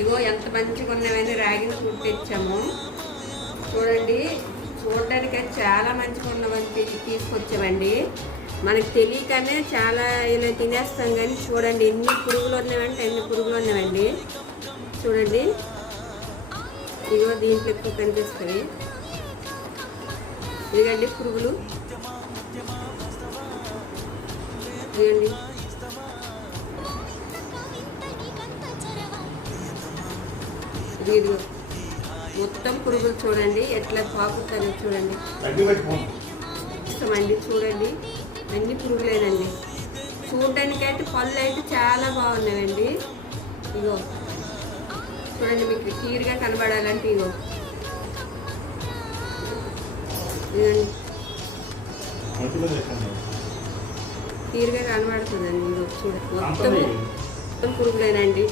ఇగో ఎంత మంచిగా ఉన్నామని డ్రాగన్ ఫ్రూట్ తెచ్చాము చూడండి. చూడడానికి చాలా మంచిగా ఉన్నవని తీసుకొచ్చామండి. మనకు తెలియకనే చాలా ఇలా తినేస్తాం, కానీ చూడండి ఎన్ని పురుగులు ఉన్నాయంటే ఎన్ని పురుగులు ఉన్నాయండి. చూడండి ఇగో దీంట్లో ఎక్కువ కనిపిస్తాయి. ఇదిగండి పురుగులు, ఇదిగండి ఇదిగో మొత్తం పురుగులు చూడండి ఎట్లా పాకుతారో చూడండి. ఇష్టమండి చూడండి అన్ని పురుగులేనండి. చూడడానికైతే పళ్ళు అయితే చాలా బాగున్నాయండి. ఇగో చూడండి మీకు క్లియర్గా కనబడాలంటే ఇగో క్లియర్గా కనబడుతుందండి. ఇగో చూడండి మొత్తం పురుగులేనండి.